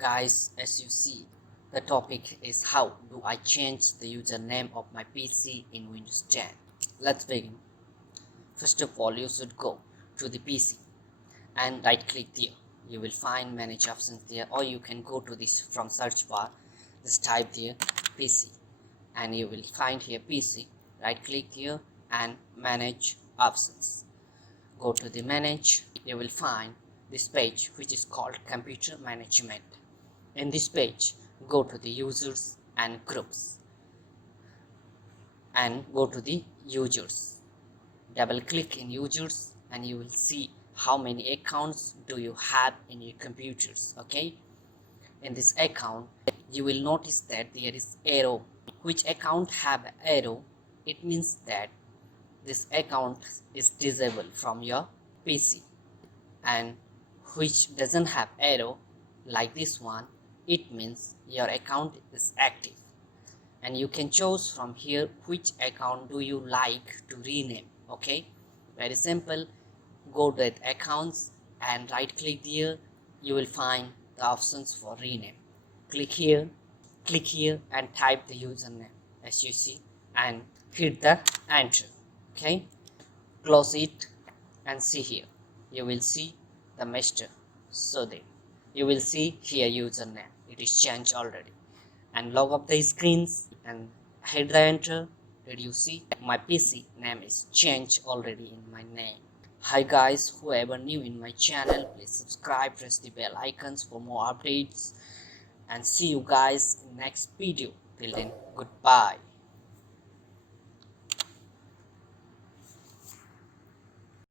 Guys, as you see, the topic is how do I change the username of my PC in Windows 10. Let's begin. First of all, you should go to the PC and right click there. You will find manage options there, or you can go to this from search bar, just type there PC and you will find here PC. Right click here and manage options. Go to the manage. You will find this page which is called computer management. In this page, go to the users and groups and go to the users. Double click in users and you will see how many accounts do you have in your computers. Okay, in this account you will notice that there is arrow. Which account have arrow, it means that this account is disabled from your PC, and which doesn't have arrow like this one, it means your account is active. And you can choose from here which account do you like to rename. Okay, very simple. Go to accounts and right click there. You will find the options for rename. Click here and type the username as you see and hit the enter. Okay, close it and see here. You will see the Mr. Sudin. You will see here username. It is changed already. And log up the screens and hit the enter. Did you see my PC name is changed already in my name? Hi guys, whoever new in my channel, please subscribe, press the bell icons for more updates, and see you guys in next video. Till then, goodbye.